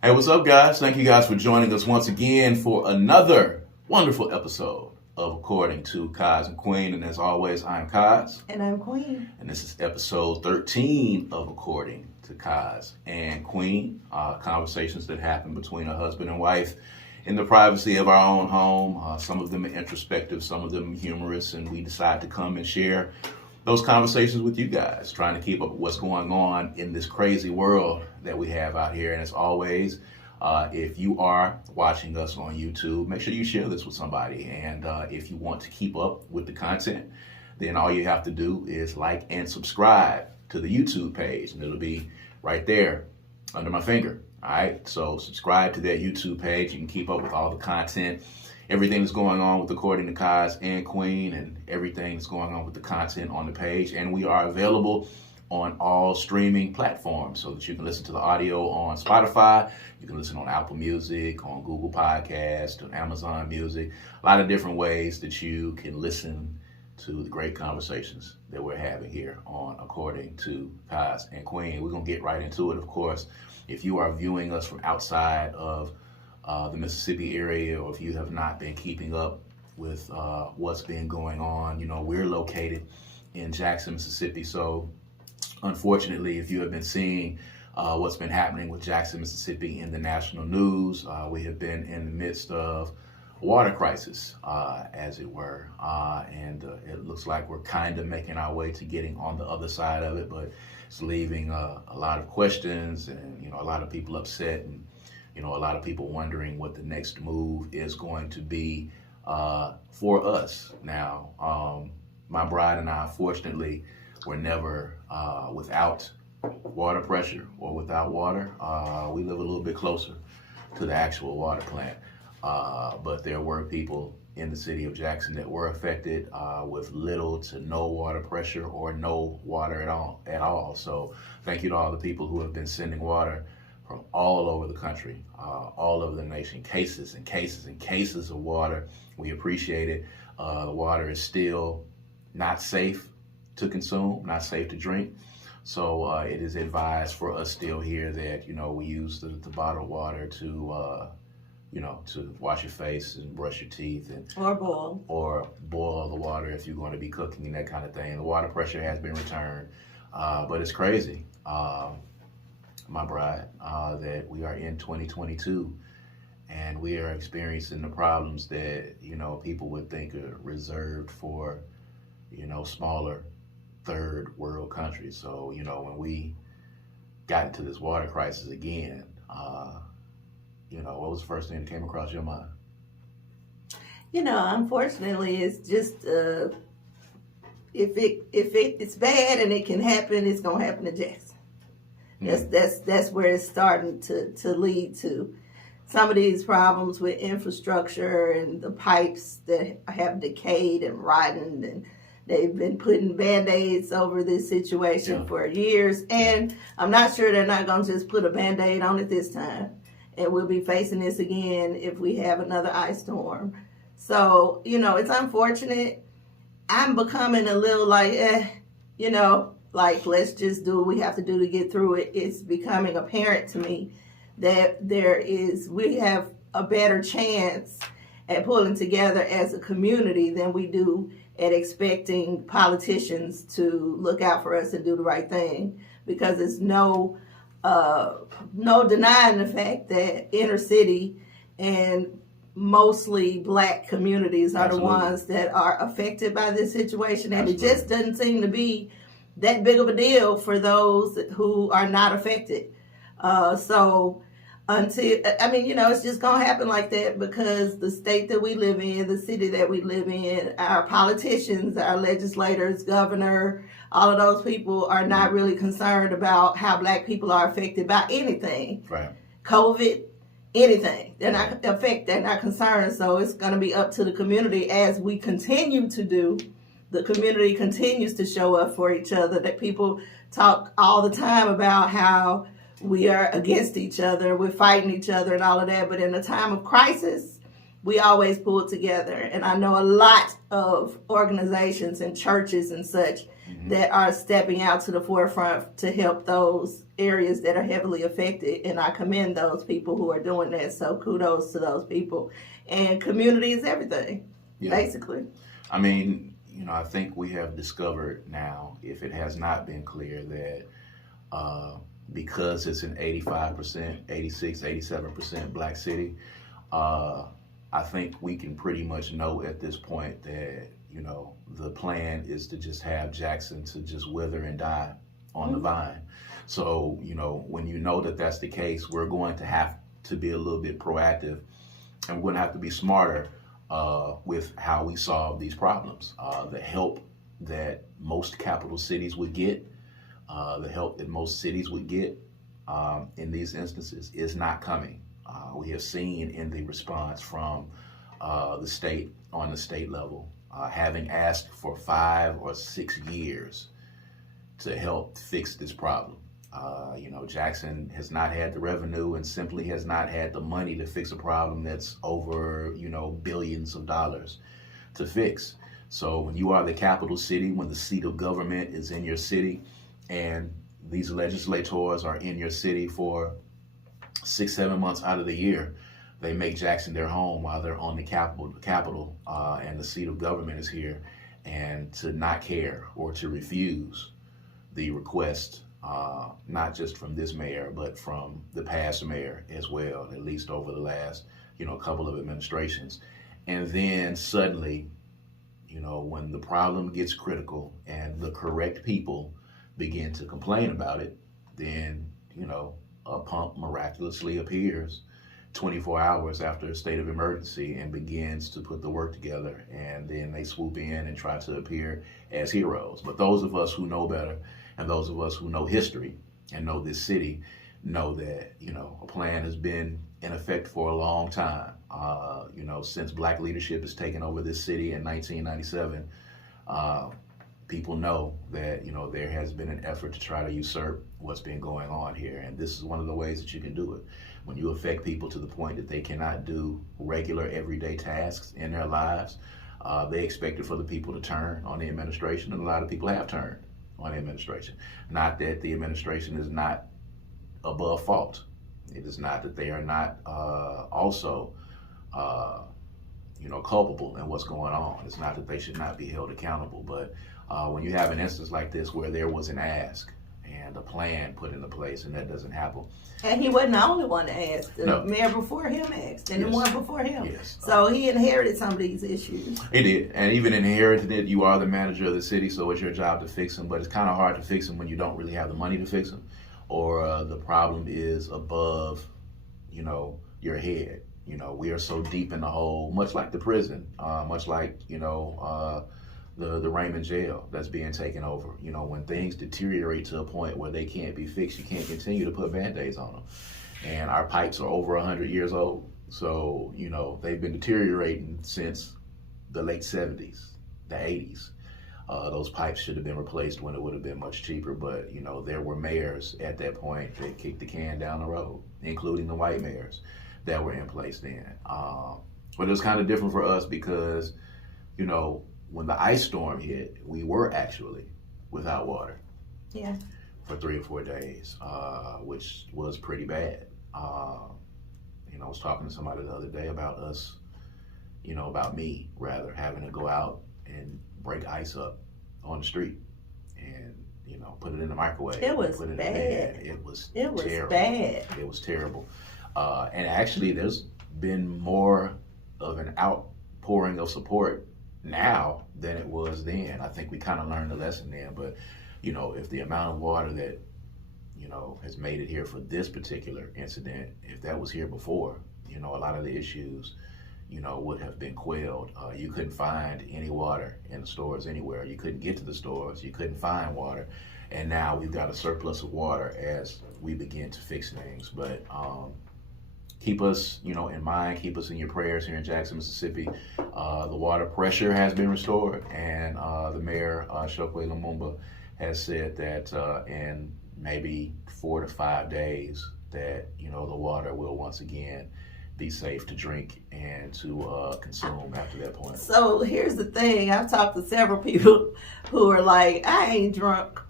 Hey, what's up, guys? Thank you guys for joining us once again for another wonderful episode of According to Kaz Queen. And as always, I'm Kaz. And I'm Queen. And this is episode 13 of According to Kaz and Queen. Conversations that happen between a husband and wife in the privacy of our own home. Some of them are introspective, some of them humorous, and we decide to come and share those conversations with you guys, trying to keep up with what's going on in this crazy world that we have out here. And as always, if you are watching us on YouTube, make sure you share this with somebody. And if you want to keep up with the content, then all you have to do is like and subscribe to the YouTube page, and it'll be right there under my finger. All right, so subscribe to that YouTube page. You can keep up with all the content, everything that's going on with According to Kaz and Queen, and everything that's going on with the content on the page. And we are available on all streaming platforms so that you can listen to the audio on Spotify, you can listen on Apple Music, on Google Podcast, on Amazon Music, a lot of different ways that you can listen to the great conversations that we're having here on According to Kaz and Queen. We're going to get right into it, of course. If you are viewing us from outside of the Mississippi area, or if you have not been keeping up with what's been going on, you know, we're located in Jackson, Mississippi. So unfortunately, if you have been seeing what's been happening with Jackson, Mississippi in the national news, we have been in the midst of a water crisis, as it were. And it looks like we're kind of making our way to getting on the other side of it, but it's leaving a lot of questions and, you know, a lot of people upset, and you know, a lot of people wondering what the next move is going to be for us. Now, my bride and I, fortunately, were never without water pressure or without water. We live a little bit closer to the actual water plant. But there were people in the city of Jackson that were affected with little to no water pressure or no water at all. So thank you to all the people who have been sending water from all over the country, all over the nation, cases and cases and cases of water. We appreciate it. The water is still not safe to consume, not safe to drink. So it is advised for us still here that, you know, we use the bottled water to, you know, to wash your face and brush your teeth, and or boil the water if you're going to be cooking and that kind of thing. The water pressure has been returned, but it's crazy. My bride, that we are in 2022 and we are experiencing the problems that, you know, people would think are reserved for, you know, smaller third world countries. So, you know, when we got into this water crisis again, you know, what was the first thing that came across your mind? You know, unfortunately, it's just if it's bad and it can happen, it's gonna happen to Jackson. That's where it's starting to lead to. Some of these problems with infrastructure and the pipes that have decayed and rotted, and they've been putting Band-Aids over this situation for years. And I'm not sure they're not going to just put a Band-Aid on it this time. And we'll be facing this again if we have another ice storm. So, you know, it's unfortunate. I'm becoming a little like, you know, like, let's just do what we have to do to get through it. It's becoming apparent to me that we have a better chance at pulling together as a community than we do at expecting politicians to look out for us and do the right thing. Because there's no denying the fact that inner city and mostly black communities are the ones that are affected by this situation. And it just doesn't seem to be that big of a deal for those who are not affected. So until, I mean, you know, it's just going to happen like that because the state that we live in, the city that we live in, our politicians, our legislators, governor, all of those people are not really concerned about how black people are affected by anything. Right. COVID, anything. They're not concerned. So it's going to be up to the community as we continue to do. The community continues to show up for each other. That people talk all the time about how we are against each other, we're fighting each other and all of that. But in a time of crisis, we always pull together. And I know a lot of organizations and churches and such that are stepping out to the forefront to help those areas that are heavily affected. And I commend those people who are doing that. So kudos to those people. And community is everything, basically. I mean, I think we have discovered now, if it has not been clear, that because it's an 85%, 86, 87% black city, I think we can pretty much know at this point that, the plan is to just have Jackson to just wither and die on the vine. So, when you know that that's the case, we're going to have to be a little bit proactive, and we're going to have to be smarter with how we solve these problems. The help that most capital cities would get, the help that most cities would get in these instances is not coming. We have seen in the response from the state on the state level, having asked for 5 or 6 years to help fix this problem. Jackson has not had the revenue and simply has not had the money to fix a problem that's over, billions of dollars to fix. So when you are the capital city, when the seat of government is in your city, and these legislators are in your city for 6-7 months out of the year, they make Jackson their home while they're on the capital, and the seat of government is here, and to not care or to refuse the request, not just from this mayor, but from the past mayor as well, at least over the last, couple of administrations. And then suddenly, when the problem gets critical and the correct people begin to complain about it, then, a pump miraculously appears 24 hours after a state of emergency and begins to put the work together, and then they swoop in and try to appear as heroes. But those of us who know better, and those of us who know history and know this city, know that, a plan has been in effect for a long time. Since black leadership has taken over this city in 1997, people know that, there has been an effort to try to usurp what's been going on here. And this is one of the ways that you can do it. When you affect people to the point that they cannot do regular everyday tasks in their lives, they expect it for the people to turn on the administration, and a lot of people have turned on the administration. Not that the administration is not above fault. It is not that they are not also culpable in what's going on. It's not that they should not be held accountable. But when you have an instance like this where there was an ask and a plan put into place and that doesn't happen. And he wasn't the only one to ask. The mayor before him asked, and the one before him. So he inherited some of these issues. He did. And even inheriting it, you are the manager of the city, so it's your job to fix them. But it's kind of hard to fix them when you don't really have the money to fix them, or the problem is above, your head. We are so deep in the hole, much like the prison, much like, the Raymond jail that's being taken over. When things deteriorate to a point where they can't be fixed, you can't continue to put Band-Aids on them. And our pipes are over 100 years old. So, they've been deteriorating since the late 70s, the 80s. Those pipes should have been replaced when it would have been much cheaper. But, there were mayors at that point that kicked the can down the road, including the white mayors that were in place then. But it was kind of different for us because, when the ice storm hit, we were actually without water for 3 or 4 days, which was pretty bad. I was talking to somebody the other day about us, about me rather, having to go out and break ice up on the street and, put it in the microwave. It was put it bad. It was terrible. Bad. It was terrible. And actually, there's been more of an outpouring of support now than it was then. I think we kind of learned the lesson then, but if the amount of water that has made it here for this particular incident, if that was here before, a lot of the issues would have been quelled. You couldn't find any water in the stores anywhere. You couldn't get to the stores. You couldn't find water. And now we've got a surplus of water as we begin to fix things. But keep us, in mind, keep us in your prayers here in Jackson, Mississippi. The water pressure has been restored, and the mayor, Chokwe Lumumba, has said that in maybe 4 to 5 days that, the water will once again be safe to drink and to consume after that point. So here's the thing. I've talked to several people who are like, I ain't drunk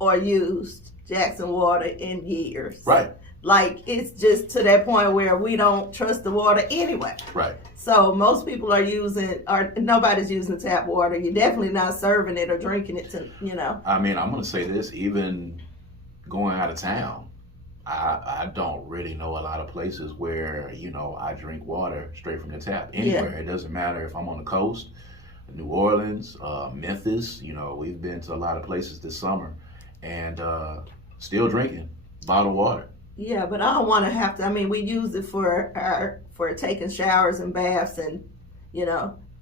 or used Jackson water in years. Right. Like, it's just to that point where we don't trust the water anyway. Right. So most people are nobody's using tap water. You're definitely not serving it or drinking it to, I mean, I'm going to say this, even going out of town, I don't really know a lot of places where, I drink water straight from the tap. Anywhere. Yeah. It doesn't matter if I'm on the coast, New Orleans, Memphis. We've been to a lot of places this summer and still drinking bottled water. Yeah, but I don't want to have to. We use it for taking showers and baths and,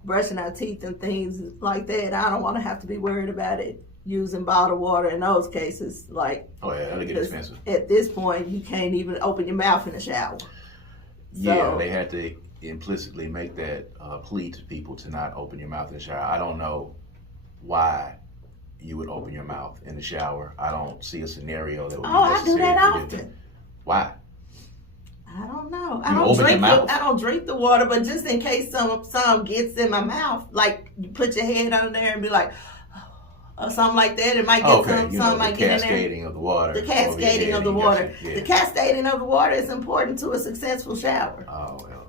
brushing our teeth and things like that. I don't want to have to be worried about it using bottled water in those cases. Like, oh yeah, that'll get expensive. At this point, you can't even open your mouth in the shower. Yeah, they had to implicitly make that plea to people to not open your mouth in the shower. I don't know why you would open your mouth in the shower. I don't see a scenario that would be necessary. I do that often. Why? I don't know. I don't drink the water, but just in case some gets in my mouth, like you put your head under there and be like, or something like that. It might get some might get in there. The cascading of the water. The cascading of the water. The cascading of the water is important to a successful shower. Oh well,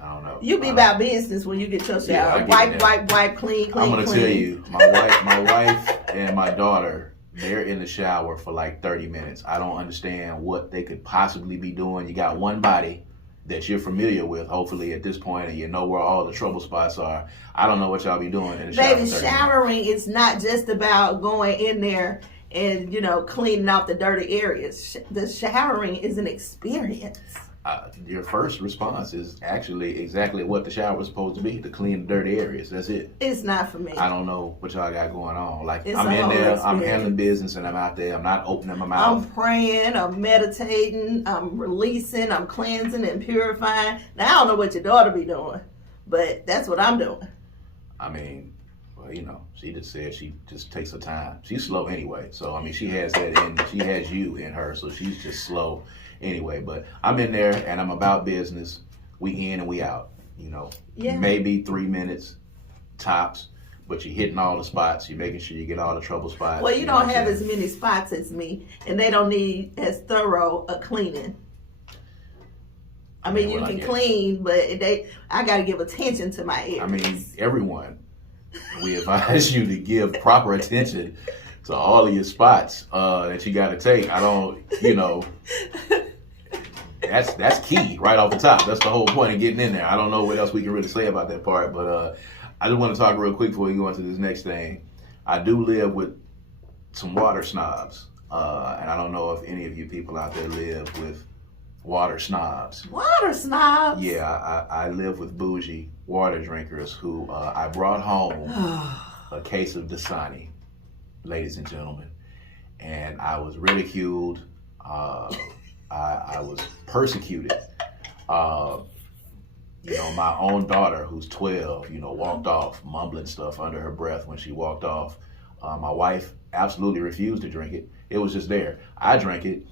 I don't know. You be about business when you get your shower. Wipe, clean. I'm gonna tell you, my wife and my daughter, they're in the shower for like 30 minutes. I don't understand what they could possibly be doing. You got one body that you're familiar with, hopefully at this point, and you know where all the trouble spots are. I don't know what y'all be doing in the shower. Baby, showering is not just about going in there and, cleaning out the dirty areas. The showering is an experience. Your first response is actually exactly what the shower was supposed to be, to clean the dirty areas. That's it. It's not for me. I don't know what y'all got going on. Like, I'm in there, experience. I'm handling business, and I'm out there. I'm not opening my mouth. I'm praying, I'm meditating, I'm releasing, I'm cleansing and purifying. Now, I don't know what your daughter be doing, but that's what I'm doing. Well, she just said she just takes her time. She's slow anyway. So, she has that she has you in her, so she's just slow anyway. But I'm in there and I'm about business. We in and we out, Yeah. Maybe 3 minutes tops, but you're hitting all the spots. You're making sure you get all the trouble spots. Well, you don't have as many spots as me, and they don't need as thorough a cleaning. You can clean, but I got to give attention to my areas. Everyone, we advise you to give proper attention to all of your spots that you got to take. I don't, that's key right off the top. That's the whole point of getting in there. I don't know what else we can really say about that part, but I just want to talk real quick before we go into this next thing. I do live with some water snobs, and I don't know if any of you people out there live with water snobs. Water snobs? Yeah, I live with bougie water drinkers who I brought home a case of Dasani, ladies and gentlemen, and I was ridiculed. I was persecuted. My own daughter, who's 12, walked off mumbling stuff under her breath when she walked off. My wife absolutely refused to drink it. It was just there. I drank it.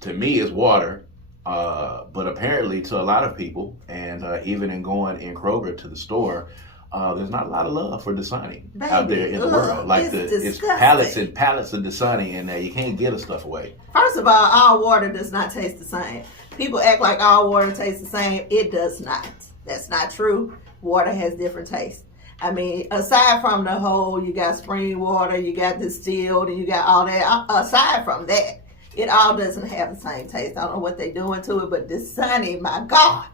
To me, it's water, but apparently to a lot of people, and even in going in Kroger to the store, there's not a lot of love for Dasani out there in the world. Like it's pallets and pallets of Dasani in there. You can't get the stuff away. First of all water does not taste the same. People act like all water tastes the same. It does not. That's not true. Water has different tastes. Aside from the whole, you got spring water, you got distilled, and you got all that. Aside from that, it all doesn't have the same taste. I don't know what they're doing to it, but Dasani, my God,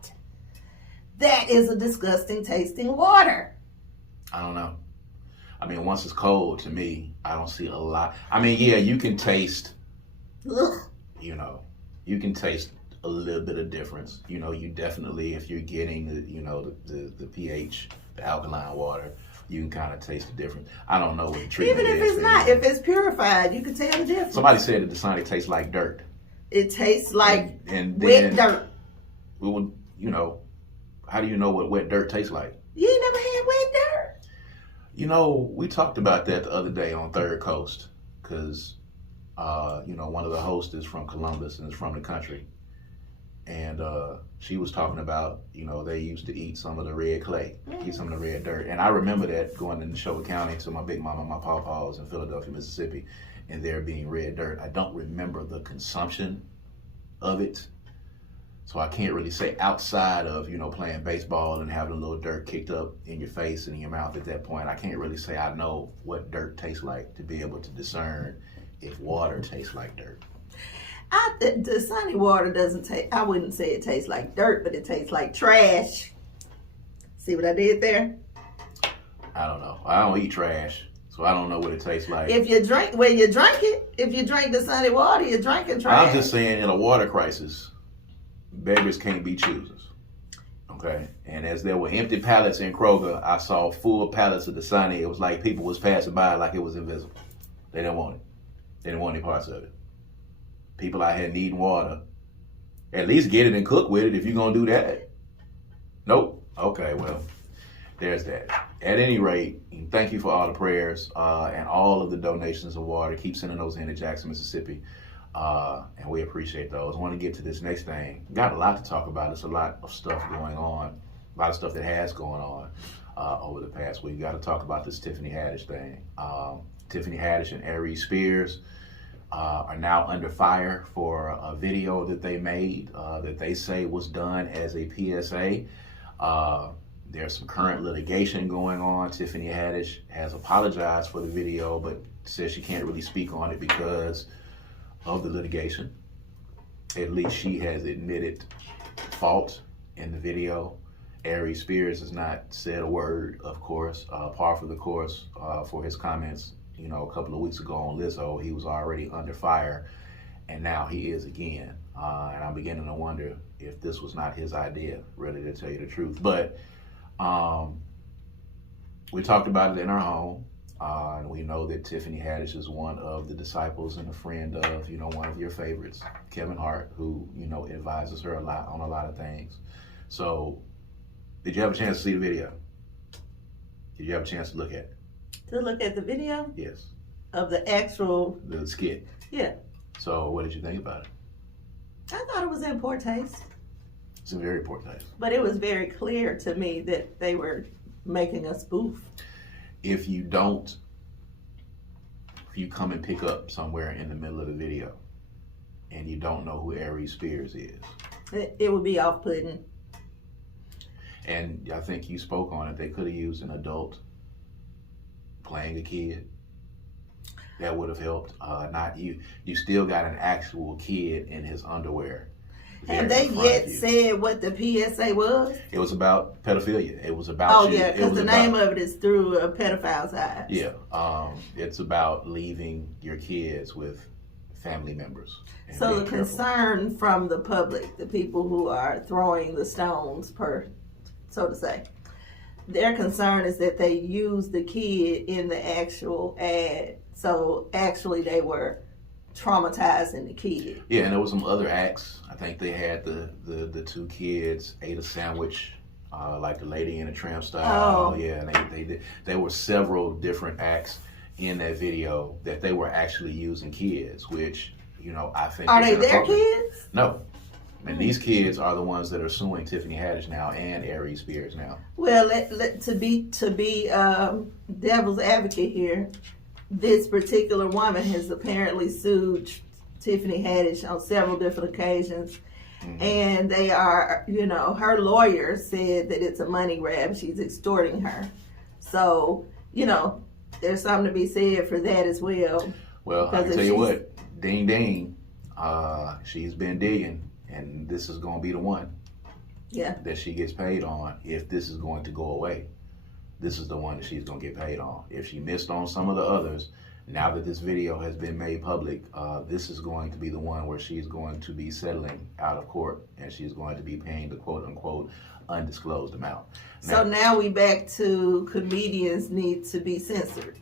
that is a disgusting tasting water. I don't know. Once it's cold, to me, I don't see a lot. You can taste, Ugh. You can taste a little bit of difference. You definitely, if you're getting the pH, the alkaline water, you can kind of taste the difference. I don't know what the treatment is. Even if it's not, if it's purified, you can tell the difference. Somebody said that the Dasani tastes like dirt. It tastes like wet dirt. Well, how do you know what wet dirt tastes like? You ain't never had wet dirt? We talked about that the other day on Third Coast because, one of the hosts is from Columbus and is from the country. and she was talking about, they used to eat some of the red clay, eat some of the red dirt. And I remember that going to Neshoba County to my big mama, my pawpaws in Philadelphia, Mississippi, and there being red dirt. I don't remember the consumption of it. So I can't really say outside of, playing baseball and having a little dirt kicked up in your face and in your mouth at that point, I can't really say I know what dirt tastes like to be able to discern if water tastes like dirt. The sunny water doesn't taste, I wouldn't say it tastes like dirt, but it tastes like trash. See what I did there? I don't know. I don't eat trash, so I don't know what it tastes like. If you drink it, if you drink the sunny water, you're drinking trash. I'm just saying, in a water crisis, beggars can't be choosers. Okay? And as there were empty pallets in Kroger, I saw full pallets of the sunny. It was like people was passing by like it was invisible. They didn't want it. They didn't want any parts of it. People out here needing water. At least get it and cook with it if you're going to do that. Nope. Okay, well, there's that. At any rate, thank you for all the prayers and all of the donations of water. Keep sending those in to Jackson, Mississippi. And we appreciate those. I want to get to this next thing. Got a lot to talk about. There's a lot of stuff going on. A lot of stuff that has gone on over the past week. Got to talk about this Tiffany Haddish thing. Tiffany Haddish and Aries Spears are now under fire for a video that they made that they say was done as a PSA. There's some current litigation going on. Tiffany Haddish has apologized for the video, but says she can't really speak on it because of the litigation. At least she has admitted fault in the video. Aries Spears has not said a word, of course, par for the course for his comments. A couple of weeks ago on Lizzo, he was already under fire, and now he is again. And I'm beginning to wonder if this was not his idea, really, to tell you the truth. But we talked about it in our home, and we know that Tiffany Haddish is one of the disciples and a friend of, one of your favorites, Kevin Hart, who, advises her a lot on a lot of things. So, did you have a chance to see the video? Did you have a chance to look at it? To look at the video? Yes. Of the actual... The skit? Yeah. So, what did you think about it? I thought it was in poor taste. It's in very poor taste. But it was very clear to me that they were making a spoof. If you come and pick up somewhere in the middle of the video and you don't know who Aries Spears is, it would be off-putting. And I think you spoke on it. They could have used an adult playing a kid. That would have helped. Not you. You still got an actual kid in his underwear. Have they yet said what the PSA was? It was about pedophilia. It was about... Oh, yeah, because the name of it is Through a Pedophile's Eyes. Yeah. It's about leaving your kids with family members. So the concern from the public, the people who are throwing the stones, so to say, their concern is that they use the kid in the actual ad. So actually they were traumatizing the kid. Yeah, and there was some other acts. I think they had the two kids ate a sandwich, like the Lady in a Tramp style. Oh. Yeah, and they did. There were several different acts in that video that they were actually using kids, which, I think... Are they their kids? No. And these kids are the ones that are suing Tiffany Haddish now and Aries Spears now. Well, to be devil's advocate here, this particular woman has apparently sued Tiffany Haddish on several different occasions. Mm-hmm. And they are, her lawyer said that it's a money grab. She's extorting her. So, there's something to be said for that as well. Well, I can tell you what, ding ding, she's been digging. And this is going to be the one that she gets paid on if this is going to go away. This is the one that she's going to get paid on. If she missed on some of the others, now that this video has been made public, this is going to be the one where she's going to be settling out of court and she's going to be paying the quote-unquote undisclosed amount. So now we back to comedians need to be censored.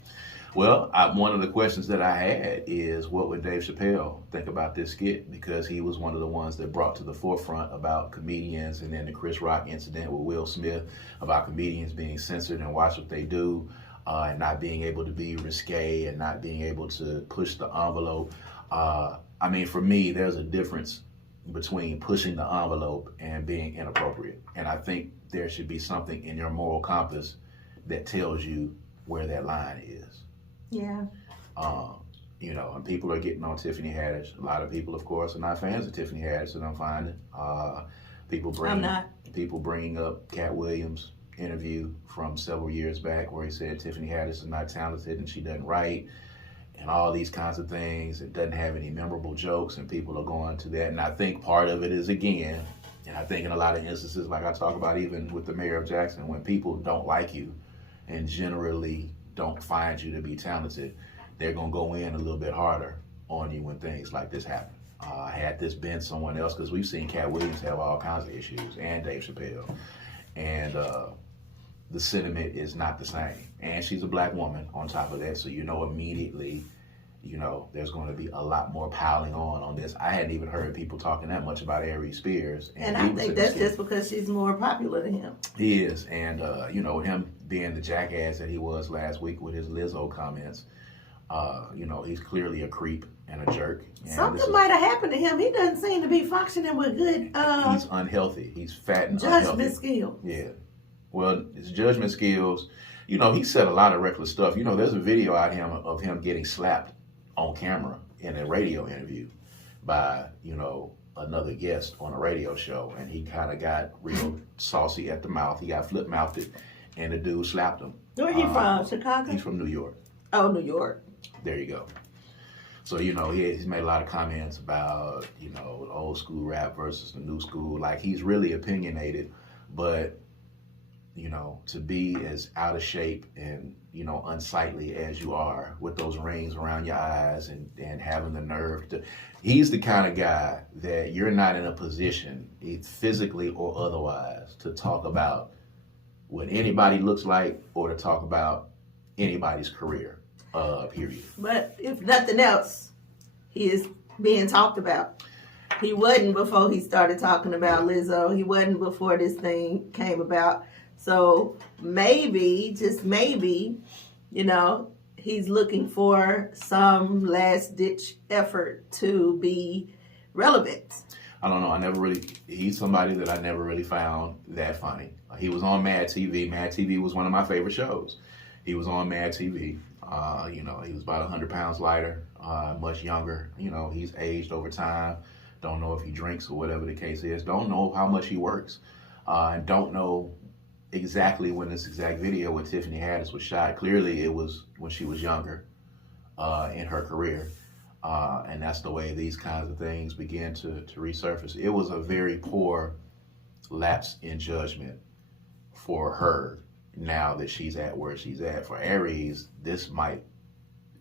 Well, one of the questions that I had is, what would Dave Chappelle think about this skit? Because he was one of the ones that brought to the forefront about comedians, and then the Chris Rock incident with Will Smith about comedians being censored and watch what they do, and not being able to be risque and not being able to push the envelope. For me, there's a difference between pushing the envelope and being inappropriate. And I think there should be something in your moral compass that tells you where that line is. Yeah. And people are getting on Tiffany Haddish. A lot of people, of course, are not fans of Tiffany Haddish, and I'm finding people bringing up Cat Williams' interview from several years back where he said Tiffany Haddish is not talented and she doesn't write and all these kinds of things. It doesn't have any memorable jokes, and people are going to that. And I think part of it is, again, and I think in a lot of instances, like I talk about even with the mayor of Jackson, when people don't like you and generally don't find you to be talented, they're going to go in a little bit harder on you when things like this happen. Had this been someone else, because we've seen Cat Williams have all kinds of issues, and Dave Chappelle, and the sentiment is not the same. And she's a black woman on top of that, so immediately, there's going to be a lot more piling on this. I hadn't even heard people talking that much about Aries Spears. And I think that's just because she's more popular than him. He is, and him being the jackass that he was last week with his Lizzo comments, he's clearly a creep and a jerk. And something might have happened to him. He doesn't seem to be functioning with good he's unhealthy. He's fat and judgment unhealthy. skills. Yeah. Well, his judgment skills, he said a lot of reckless stuff. There's a video of him getting slapped on camera in a radio interview by, another guest on a radio show, and he kind of got real saucy at the mouth. He got flip-mouthed, and the dude slapped him. Where he from? Chicago? He's from New York. Oh, New York. There you go. So, he's made a lot of comments about, old school rap versus the new school. Like, he's really opinionated, but, to be as out of shape and, unsightly as you are with those rings around your eyes and having the nerve to, he's the kind of guy that you're not in a position, physically or otherwise, to talk about what anybody looks like or to talk about anybody's career. Period. But if nothing else, he is being talked about. He wasn't before he started talking about Lizzo. He wasn't before this thing came about. So maybe, just maybe, he's looking for some last ditch effort to be relevant. I don't know. He's somebody that I never really found that funny. He was on Mad TV. Mad TV was one of my favorite shows. He was on Mad TV. He was about 100 pounds lighter, much younger. He's aged over time. Don't know if he drinks or whatever the case is. Don't know how much he works. And don't know exactly when this exact video with Tiffany Haddish was shot. Clearly it was when she was younger in her career. And that's the way these kinds of things begin to resurface. It was a very poor lapse in judgment for her. Now that she's at where she's at. For Aries, this might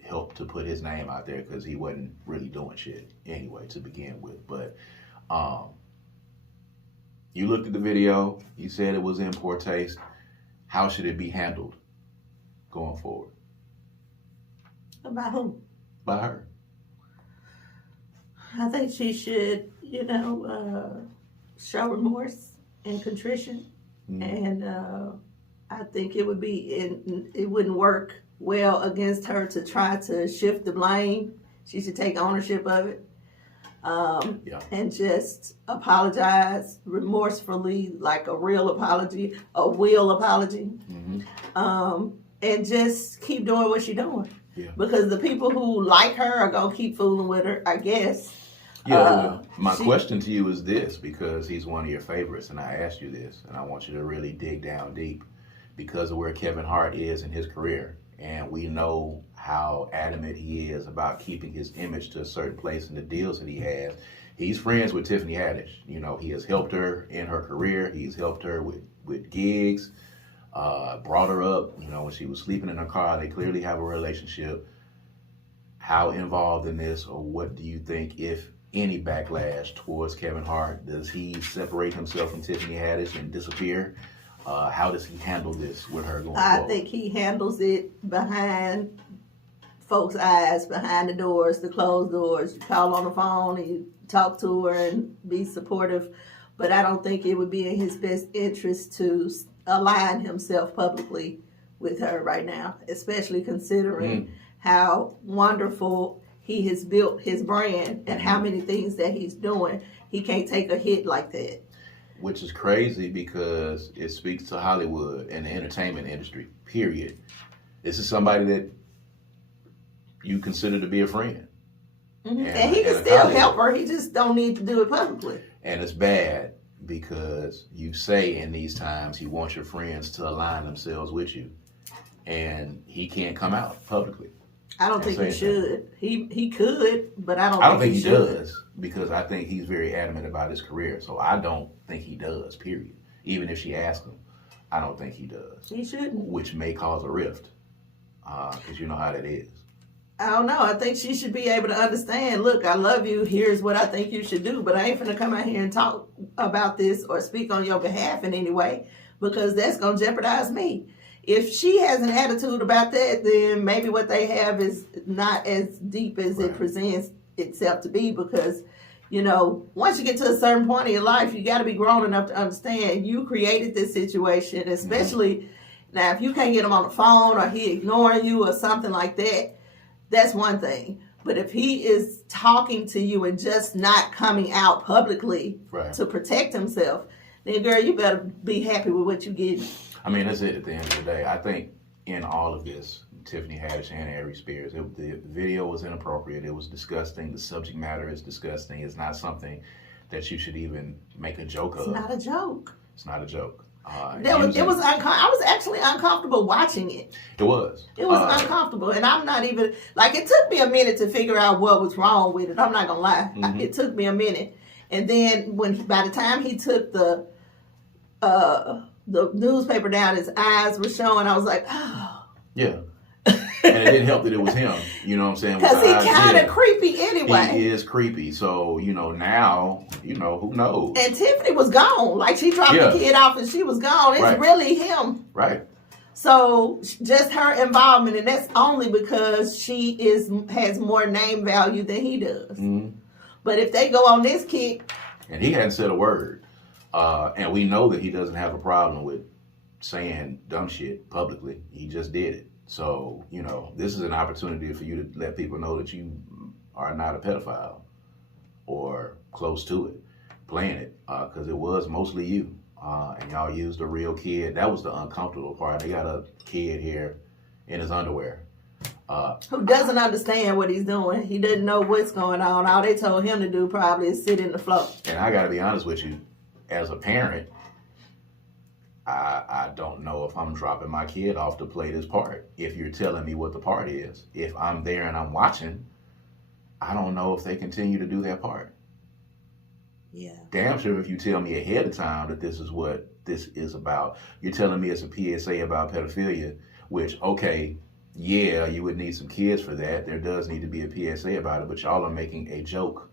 help to put his name out there because he wasn't really doing shit anyway to begin with. But you looked at the video, you said it was in poor taste. How should it be handled going forward? By whom? By her. I think she should, show remorse and contrition. And I think it wouldn't work well against her to try to shift the blame. She should take ownership of it. And just apologize remorsefully, like a real apology, a will apology. And just keep doing what she's doing. Yeah. Because the people who like her are going to keep fooling with her, I guess. My question to you is this, because he's one of your favorites, and I asked you this, and I want you to really dig down deep because of where Kevin Hart is in his career. And we know how adamant he is about keeping his image to a certain place in the deals that he has. He's friends with Tiffany Haddish. He has helped her in her career. He's helped her with gigs, brought her up, when she was sleeping in her car. They clearly have a relationship. How involved in this, or what do you think, if any, backlash towards Kevin Hart? Does he separate himself from Tiffany Haddish and disappear? How does he handle this with her going forward? I think he handles it behind folks' eyes, behind the doors, the closed doors. You call on the phone and you talk to her and be supportive. But I don't think it would be in his best interest to align himself publicly with her right now, especially considering how wonderful he has built his brand and how many things that he's doing. He can't take a hit like that. Which is crazy because it speaks to Hollywood and the entertainment industry, period. This is somebody that you consider to be a friend. Mm-hmm. And he can still help her. He just don't need to do it publicly. And it's bad because you say in these times he wants your friends to align themselves with you. And he can't come out publicly. I don't think he should. He could, but I don't think he does, because I think he's very adamant about his career. So I don't think he does, period. Even if she asks him, I don't think he does. He shouldn't. Which may cause a rift, because you know how that is. I don't know. I think she should be able to understand, look, I love you. Here's what I think you should do. But I ain't finna come out here and talk about this or speak on your behalf in any way, because that's going to jeopardize me. If she has an attitude about that, then maybe what they have is not as deep as it presents itself to be, because, you know, once you get to a certain point in your life, you got to be grown enough to understand you created this situation, especially now if you can't get him on the phone or he ignoring you or something like that, that's one thing. But if he is talking to you and just not coming out publicly to protect himself, then girl, you better be happy with what you get. I mean, that's it at the end of the day. I think in all of this, Tiffany Haddish and Aries Spears, the video was inappropriate. It was disgusting. The subject matter is disgusting. It's not something that you should even make a joke of. It's not a joke. It's not a joke. I was actually uncomfortable watching it. It was. It was uncomfortable. And I'm not even, like, it took me a minute to figure out what was wrong with it. I'm not going to lie. Mm-hmm. It took me a minute. And then by the time he took the newspaper down, his eyes were showing, I was like, oh. Yeah. And it didn't help that it was him, you know what I'm saying? Because he kind of creepy anyway. He is creepy. So, you know, now, you know, who knows? And Tiffany was gone. Like, she dropped the kid off and she was gone. It's really him. Right. So, just her involvement, and that's only because she has more name value than he does. Mm-hmm. But if they go on this kick... And he hadn't said a word. And we know that he doesn't have a problem with saying dumb shit publicly. He just did it. So, you know, this is an opportunity for you to let people know that you are not a pedophile or close to it, playing it, because it was mostly you. And y'all used a real kid. That was the uncomfortable part. They got a kid here in his underwear. Who doesn't understand what he's doing. He doesn't know what's going on. All they told him to do probably is sit in the floor. And I got to be honest with you, as a parent, I don't know if I'm dropping my kid off to play this part. If you're telling me what the part is, if I'm there and I'm watching, I don't know if they continue to do their part. Yeah. Damn sure if you tell me ahead of time that this is what this is about. You're telling me it's a PSA about pedophilia, which, okay, yeah, you would need some kids for that. There does need to be a PSA about it, but y'all are making a joke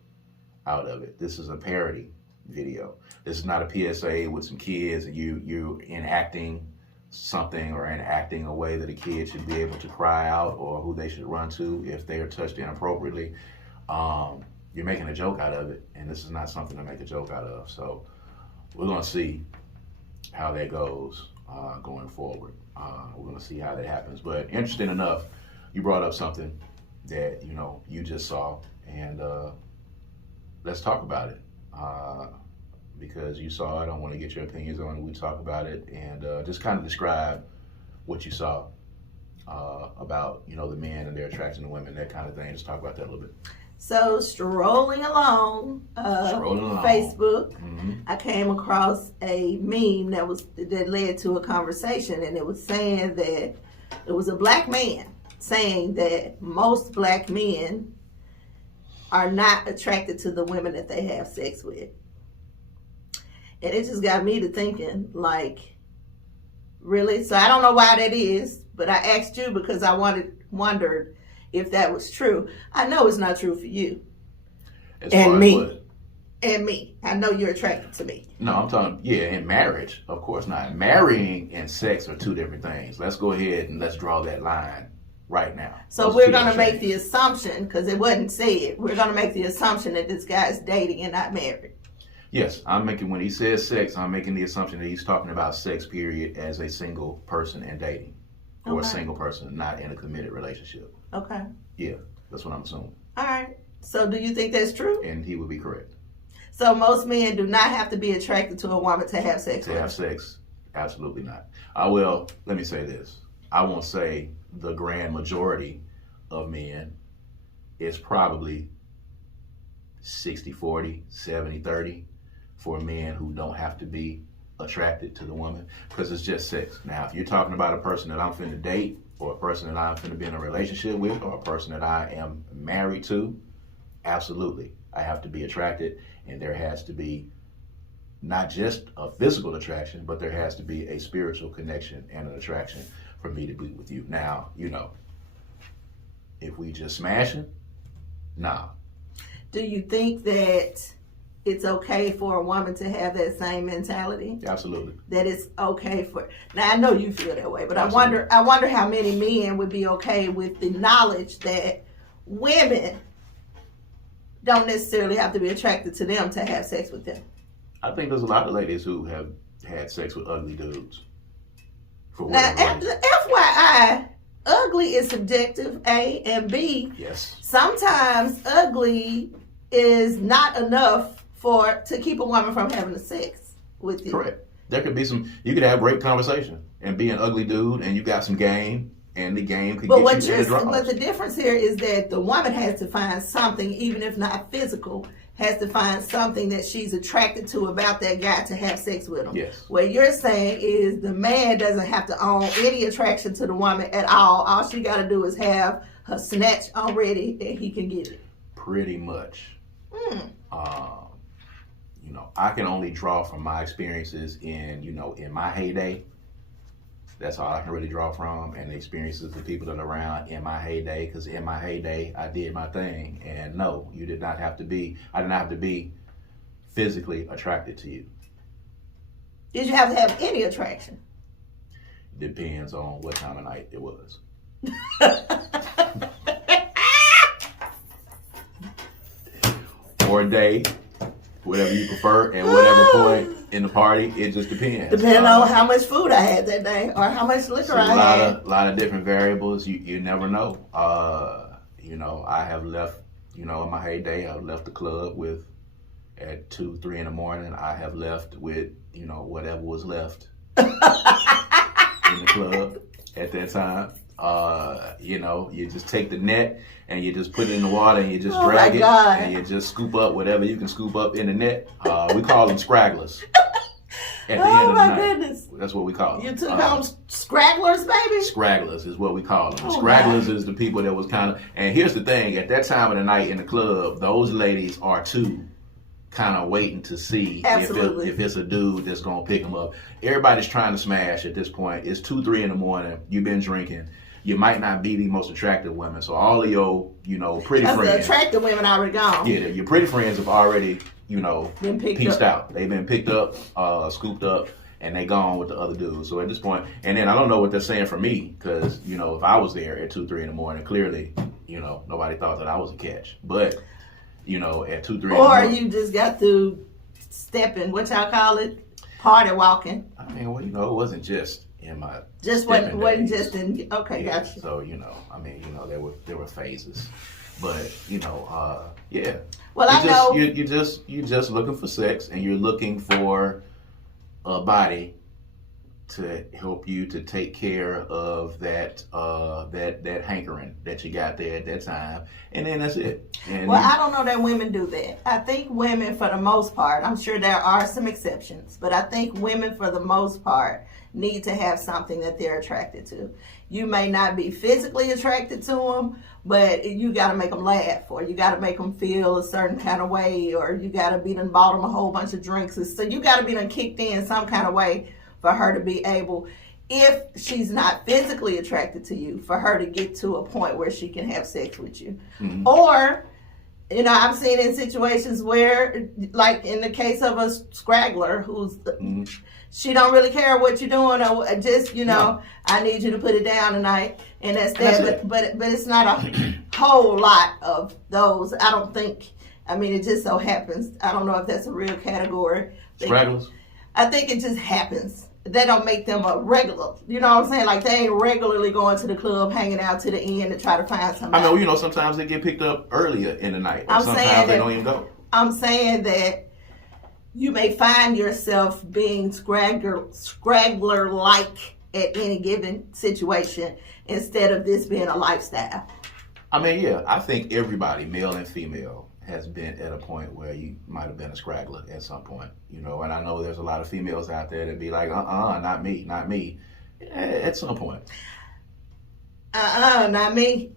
out of it. This is a parody video. This is not a PSA with some kids and you enacting something or enacting a way that a kid should be able to cry out or who they should run to if they are touched inappropriately. You're making a joke out of it, and this is not something to make a joke out of. So we're going to see how that goes going forward. We're going to see how that happens. But interesting enough, you brought up something that, you know, you just saw, and let's talk about it. Because you saw it, I want to get your opinions on it. We talk about it and just kind of describe what you saw about, you know, the men and their attraction to women, that kind of thing. Just talk about that a little bit. So strolling along Facebook, I came across a meme that led to a conversation, and it was saying that it was a black man saying that most black men are not attracted to the women that they have sex with. And it just got me to thinking, like, really? So I don't know why that is, but I asked you because I wondered if that was true. I know it's not true for you. And me. And me. I know you're attracted to me. No, I'm talking, in marriage, of course not. Marrying and sex are two different things. Let's go ahead and let's draw that line right now. So we're going to make the assumption, because it wasn't said, we're going to make the assumption that this guy is dating and not married. Yes, when he says sex, I'm making the assumption that he's talking about sex, period, as a single person and dating. Or a single person, not in a committed relationship. Okay. Yeah, that's what I'm assuming. All right. So do you think that's true? And he would be correct. So most men do not have to be attracted to a woman to have sex To with. have sex, absolutely not. I will, let me say this. I won't say the grand majority of men. It's probably 60-40, 70-30 for men who don't have to be attracted to the woman because it's just sex. Now, if you're talking about a person that I'm finna date or a person that I'm finna be in a relationship with or a person that I am married to, absolutely. I have to be attracted, and there has to be not just a physical attraction, but there has to be a spiritual connection and an attraction for me to be with you. Now, if we just smashing, nah. Do you think that it's okay for a woman to have that same mentality? Absolutely. That it's okay for. Now I know you feel that way, but Absolutely. I wonder how many men would be okay with the knowledge that women don't necessarily have to be attracted to them to have sex with them. I think there's a lot of ladies who have had sex with ugly dudes. For Now, whatever reason. FYI, ugly is subjective, A, and B. Yes. Sometimes ugly is not enough to keep a woman from having sex with you. Correct. There could be you could have great conversation and be an ugly dude and you got some game and the game could get you in the draws. But the difference here is that the woman has to find something, even if not physical, has to find something that she's attracted to about that guy to have sex with him. Yes. What you're saying is the man doesn't have to own any attraction to the woman at all. All she got to do is have her snatch already and he can get it. Pretty much. I can only draw from my experiences in my heyday. That's all I can really draw from, and the experiences of the people that are around in my heyday. Because in my heyday, I did my thing, and no, I did not have to be physically attracted to you. Did you have to have any attraction? Depends on what time of night it was. Or day, whatever you prefer, and whatever point in the party, it just depends. Depending on how much food I had that day or how much liquor I had. A lot of different variables. You never know. I have left, in my heyday, I've left the club at 2, 3 in the morning. I have left with, whatever was left in the club at that time. You just take the net and you just put it in the water and you just drag it and you just scoop up whatever you can scoop up in the net. We call them scragglers. At the end of the night. Goodness. That's what we call them. You took home scragglers, baby? Scragglers is what we call them. Scragglers is the people that was and here's the thing, at that time of the night in the club, those ladies are too kind of waiting to see if it's a dude that's going to pick them up. Everybody's trying to smash at this point. It's 2, 3 in the morning. You've been drinking. You might not be the most attractive women. So all of your, pretty friends. The attractive women already gone. Yeah, your pretty friends have already, been pieced out. They've been picked up, scooped up, and they gone with the other dudes. So at this point, and then I don't know what they're saying for me, because, if I was there at 2, 3 in the morning, clearly, nobody thought that I was a catch. But, at 2, 3 in the morning. Or you just got through stepping, what y'all call it? Party walking. I mean, well, it wasn't just in my wasn't just in, okay, yeah, gotcha. So, there were phases. But, yeah. Well, You're just looking for sex, and you're looking for a body to help you to take care of that hankering that you got there at that time, and then that's it. And I don't know that women do that. I think women, for the most part, I'm sure there are some exceptions, but I think women, for the most part, need to have something that they're attracted to. You may not be physically attracted to them, but you got to make them laugh, or you got to make them feel a certain kind of way, or you got to be done bought them a whole bunch of drinks. So you got to be done kicked in some kind of way for her to be able, if she's not physically attracted to you, for her to get to a point where she can have sex with you. Mm-hmm. Or, I've seen in situations where, like in the case of a scraggler who's, she don't really care what you're doing, or just, I need you to put it down tonight, and that's that. But it's not a whole lot of those. I don't think, it just so happens. I don't know if that's a real category. Scragglers? I think it just happens. make them a regular. You know what I'm saying? Like they ain't regularly going to the club, hanging out to the end to try to find somebody. I know, sometimes they get picked up earlier in the night. Or sometimes they don't even go. I'm saying that you may find yourself being scraggler-like at any given situation instead of this being a lifestyle. I mean, yeah, I think everybody, male and female, has been at a point where you might have been a scraggler at some point, and I know there's a lot of females out there that be like, not me, at some point. Not me.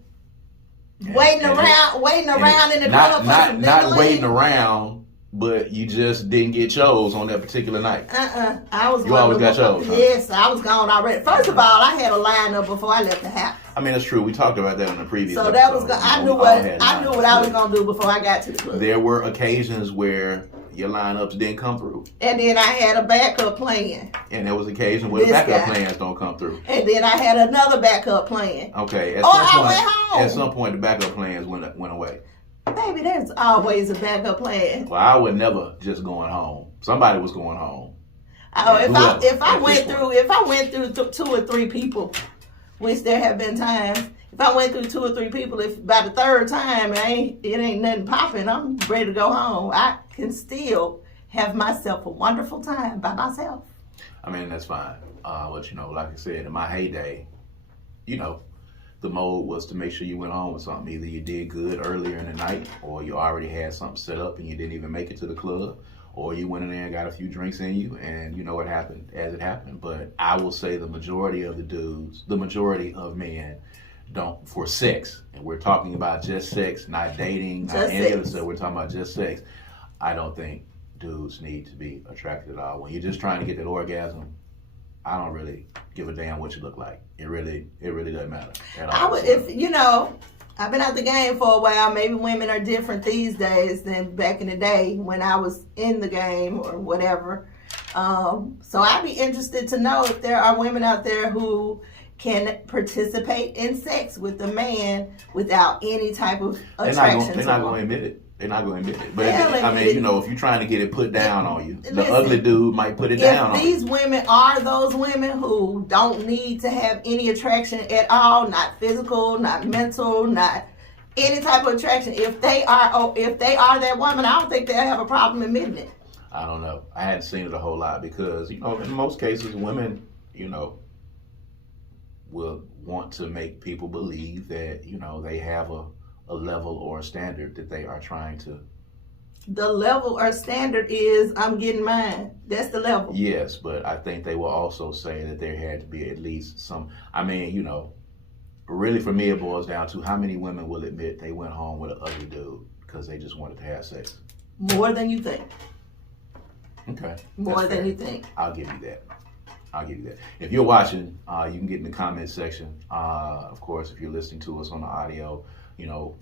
Waiting around in the club. Not waiting around, but you just didn't get chose on that particular night. I was. You always got chose. Huh? Yes, I was gone already. First of all, I had a lineup before I left the house. I mean, that's true. We talked about that in the previous. So episode. that was. I knew what I was gonna do before I got to the club. There were occasions where your lineups didn't come through, and then I had a backup plan. And there was occasion where the backup plans don't come through. And then I had another backup plan. Okay. I went home. At some point, the backup plans went away. Baby, there's always a backup plan. Well, I would never just going home. Somebody was going home. Oh, if I went through 2 or 3 people, which there have been times, if I went through 2 or 3 people, if by the third time it ain't nothing popping, I'm ready to go home. I can still have myself a wonderful time by myself. I mean, that's fine. But like I said, in my heyday, the mode was to make sure you went home with something. Either you did good earlier in the night, or you already had something set up and you didn't even make it to the club, or you went in there and got a few drinks in you, and what happened as it happened. But I will say the majority of men don't, for sex, and we're talking about just sex, not dating, not any other stuff. We're talking about just sex. I don't think dudes need to be attracted at all. When you're just trying to get that orgasm, I don't really give a damn what you look like. It really doesn't matter at all. I've been out the game for a while. Maybe women are different these days than back in the day when I was in the game or whatever. So I'd be interested to know if there are women out there who can participate in sex with a man without any type of attraction. They're not going to admit it. They're not going to admit it. But if you're trying to get it put down on you, the ugly dude might put it down on you. If these women are those women who don't need to have any attraction at all, not physical, not mental, not any type of attraction, if they are that woman, I don't think they'll have a problem admitting it. I don't know. I hadn't seen it a whole lot because, in most cases, women, will want to make people believe that, they have a level or a standard that they are trying to. The level or standard is I'm getting mine. That's the level. Yes, but I think they will also say that there had to be at least some. Really for me it boils down to how many women will admit they went home with an ugly dude because they just wanted to have sex. More than you think. Okay. More than you think. I'll give you that. If you're watching, you can get in the comment section. Of course, if you're listening to us on the audio,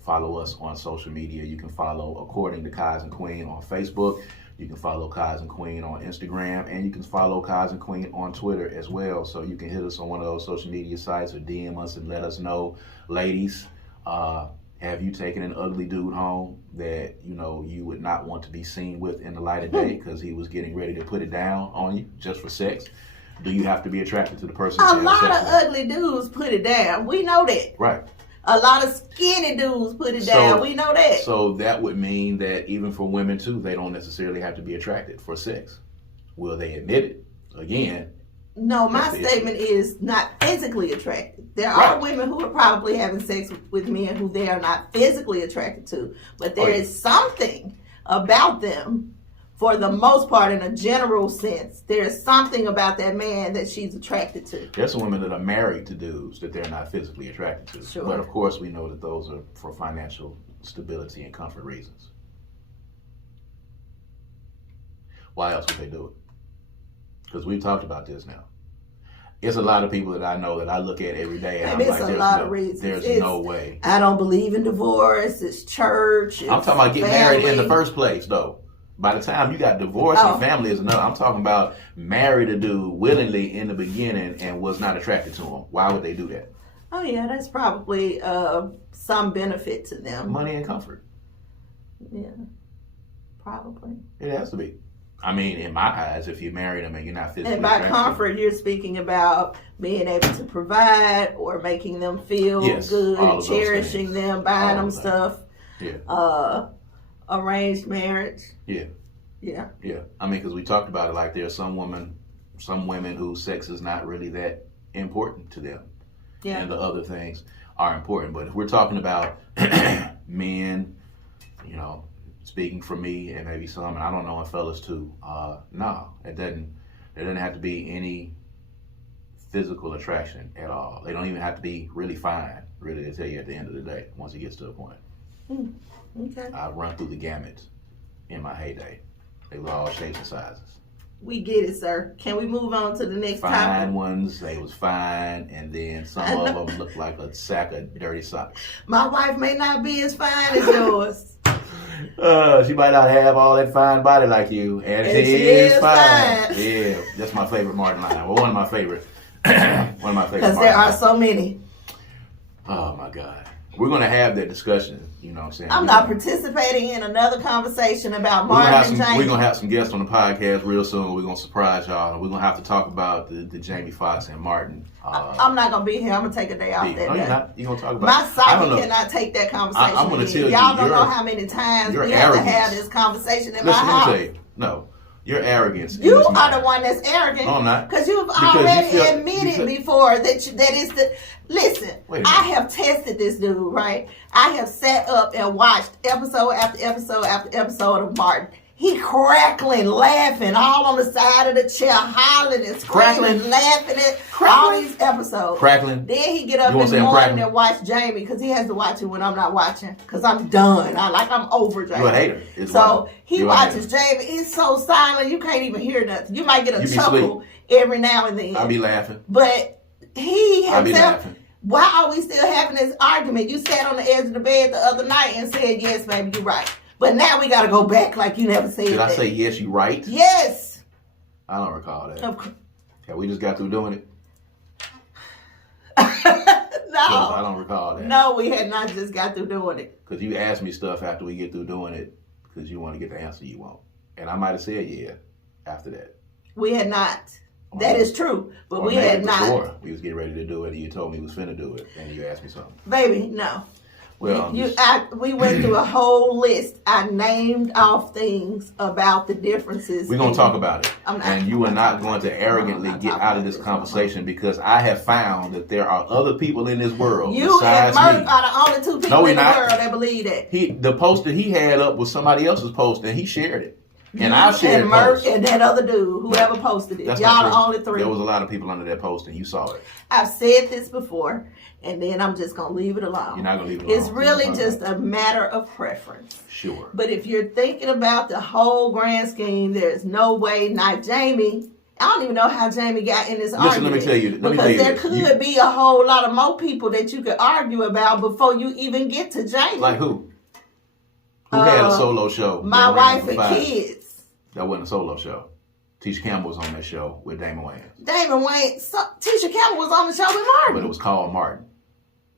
follow us on social media. You can follow According to Kaz Queen on Facebook. You can follow Kaz Queen on Instagram, and you can follow Kaz Queen on Twitter as well. So you can hit us on one of those social media sites or DM us and let us know, ladies, have you taken an ugly dude home that you would not want to be seen with in the light of day because he was getting ready to put it down on you just for sex? Do you have to be attracted to the person? A lot of ugly dudes put it down. We know that. Right. A lot of skinny dudes put it down. We know that. So that would mean that even for women too, they don't necessarily have to be attracted for sex. Will they admit it? Again. No, my statement is not physically attracted. There are women who are probably having sex with men who they are not physically attracted to. But there is something about them, for the most part, in a general sense, there's something about that man that she's attracted to. There's some women that are married to dudes that they're not physically attracted to. Sure. But of course, we know that those are for financial stability and comfort reasons. Why else would they do it? Because we've talked about this now. It's a lot of people that I know that I look at every day and I'm like, there's no way. I don't believe in divorce. It's church. I'm talking about getting married in the first place, though. By the time you got divorced and family is enough, I'm talking about married a dude willingly in the beginning and was not attracted to him. Why would they do that? Oh, yeah, that's probably some benefit to them. Money and comfort. Yeah, probably. It has to be. I mean, in my eyes, if you married him and you're not physically And by attracted, comfort, you're speaking about being able to provide or making them feel Yes, good, all and of those cherishing things. them, buying All them of that. stuff. Yeah. Arranged marriage. Yeah. Yeah. Yeah. I mean, because we talked about it, like there's some women whose sex is not really that important to them. Yeah. And the other things are important. But if we're talking about men, you know, speaking for me and maybe some, and I don't know, and fellas too, no, it doesn't have to be any physical attraction at all. They don't even have to be really fine, really, to tell you at the end of the day, once it gets to a point. Okay. I've run through the gamut in my heyday. They were all shapes and sizes. We get it, sir. Can we move on to the next Fine topic? ones, they was fine, and then some of them looked like a sack of dirty socks. My wife may not be as fine as yours. She might not have all that fine body like you, and she is fine. Yeah, that's my favorite Martin line. Well, one of my favorite. Because there are so many. Oh my God. We're going to have that discussion, you know what I'm saying? I'm not participating in another conversation about Martin and Jamie. We're going to have some guests on the podcast real soon. We're going to surprise y'all, and we're going to have to talk about the Jamie Foxx and Martin. I'm not going to be here. I'm going to take a day off that No, day. you're not. You're going to talk about My psyche cannot take that conversation. I'm going to tell you. Y'all don't know how many times we have to have this conversation in my house. Let me tell you. No. Your arrogance. You are the one that's arrogant. No, I'm not. Because you've already admitted before that is the. Listen, I have tested this dude, right? I have sat up and watched episode after episode after episode of Martin. He crackling, laughing, all on the side of the chair, hollering and screaming, laughing at all these episodes. Crackling. Then he get up in the morning and watch Jamie because he has to watch it when I'm not watching because I'm done. I'm over Jamie. You're a hater. So he watches Jamie. He's so silent you can't even hear nothing. You might get a chuckle every now and then. I'll be laughing. But he I'll be himself. laughing. Why are we still having this argument? You sat on the edge of the bed the other night and said, yes, baby, you're right. But now we got to go back like you never said that. Did I say, yes, you right? Yes. I don't recall that. Of course. Yeah, we just got through doing it. No. I don't recall that. No, we had not just got through doing it. Because you asked me stuff after we get through doing it because you want to get the answer you want. And I might have said, yeah, after that. We had not. That is true. But we had not. Before we was getting ready to do it and you told me we was finna do it and you asked me something. Baby, no. Well, we went through a whole list. I named off things about the differences. We're going to talk about it. And you are not going to arrogantly get out of this conversation because I have found that there are other people in this world you besides and Murph me. are the only two people in the world that believe that. The poster he had up was somebody else's post and he shared it. And I shared and Murph and that other dude, whoever posted it. That's y'all the only three. There was a lot of people under that post and you saw it. I've said this before, and then I'm just going to leave it alone. You're not going to leave it alone. It's really just a matter of preference. Sure. But if you're thinking about the whole grand scheme, there's no way not Jamie. I don't even know how Jamie got in this argument. Let me tell you. Because there could be a whole lot of more people that you could argue about before you even get to Jamie. Like who? Who had a solo show? My wife and kids. That wasn't a solo show. Tisha Campbell was on that show with Damon Wayans. Tisha Campbell was on the show with Martin. But it was called Martin.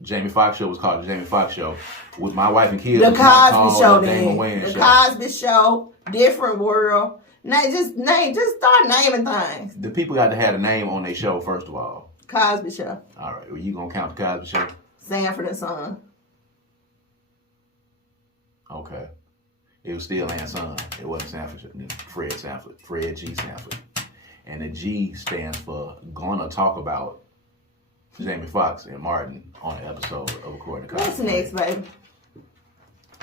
Jamie Foxx show was called the Jamie Foxx show. With My Wife and Kids. The Cosby Show then. The Cosby Show, different world. Just start naming things. The people got to have a name on their show first of all. Cosby Show. All right, well, you gonna count the Cosby Show? Sanford and Son. Okay. It was still and Son. It wasn't Sanford. Fred Sanford. Fred G. Sanford. And the G stands for gonna talk about Jamie Foxx and Martin on an episode of According to Kaz What's next, baby?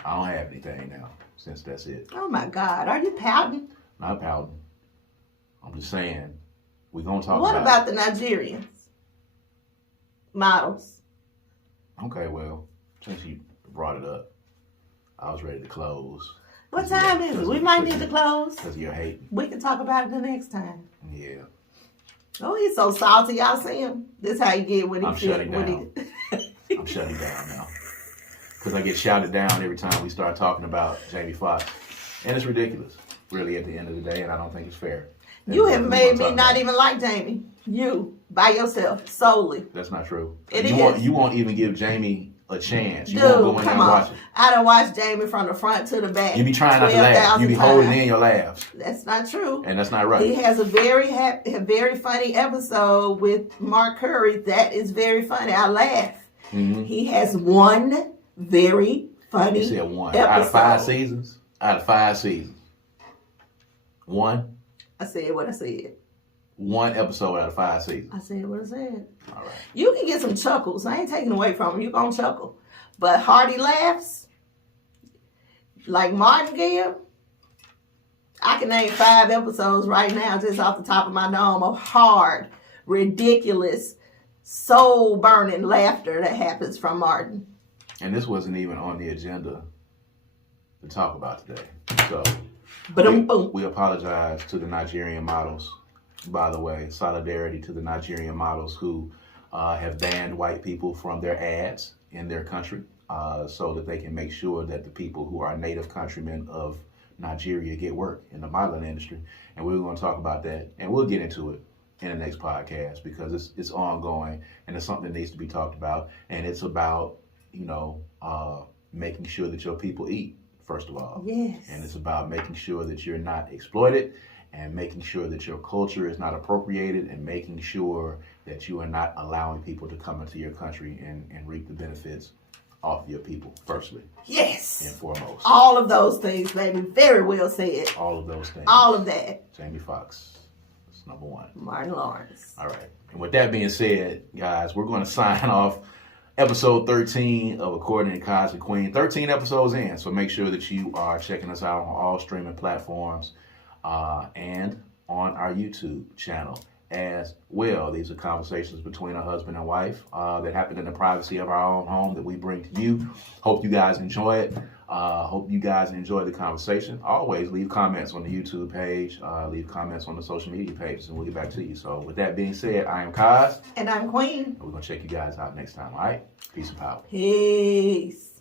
I don't have anything now, since that's it. Oh my God, are you pouting? Not pouting. I'm just saying, we're gonna talk What about the Nigerians? Models. Okay, well, since you brought it up, I was ready to close. What time is it? We might need to close. Because you're hating. We can talk about it the next time. Yeah. Oh, he's so salty. Y'all see him? This how you get when he I'm shutting down. I'm shutting down now. Because I get shouted down every time we start talking about Jamie Foxx. And it's ridiculous, really, at the end of the day, and I don't think it's fair. You have made me not even like Jamie. You, by yourself, solely. That's not true. It is. You won't even give Jamie a chance. You won't go in there and watch it. I done watched Jamie from the front to the back. You be trying not to laugh. You be holding in your laughs. That's not true. And that's not right. He has a very funny episode with Mark Curry. That is very funny. I laugh. Mm-hmm. He has one very funny You said one. episode. Out of 5 seasons? Out of 5 seasons. One? I said what I said. One episode out of 5 seasons. I said what I said. All right. You can get some chuckles. I ain't taking away from him. You're going to chuckle. But hearty laughs, like Martin give, I can name 5 episodes right now just off the top of my dome of hard, ridiculous, soul-burning laughter that happens from Martin. And this wasn't even on the agenda to talk about today. So we apologize to the Nigerian models. By the way, solidarity to the Nigerian models who have banned white people from their ads in their country so that they can make sure that the people who are native countrymen of Nigeria get work in the modeling industry. And we're going to talk about that, and we'll get into it in the next podcast because it's ongoing and it's something that needs to be talked about. And it's about, making sure that your people eat, first of all. Yes. And it's about making sure that you're not exploited and making sure that your culture is not appropriated and making sure that you are not allowing people to come into your country and reap the benefits off of your people, firstly. Yes. And foremost. All of those things, baby. Very well said. All of those things. All of that. Jamie Foxx is number 1. Martin Lawrence. All right. And with that being said, guys, we're going to sign off episode 13 of According to Kaz Queen. 13 episodes in, so make sure that you are checking us out on all streaming platforms and on our YouTube channel as well. These are conversations between a husband and wife that happen in the privacy of our own home that we bring to you. Hope you guys enjoy it. Hope you guys enjoy the conversation. Always leave comments on the YouTube page. Leave comments on the social media pages, and we'll get back to you. So with that being said, I am Kaz. And I'm Queen. And we're going to check you guys out next time, all right? Peace and power. Peace.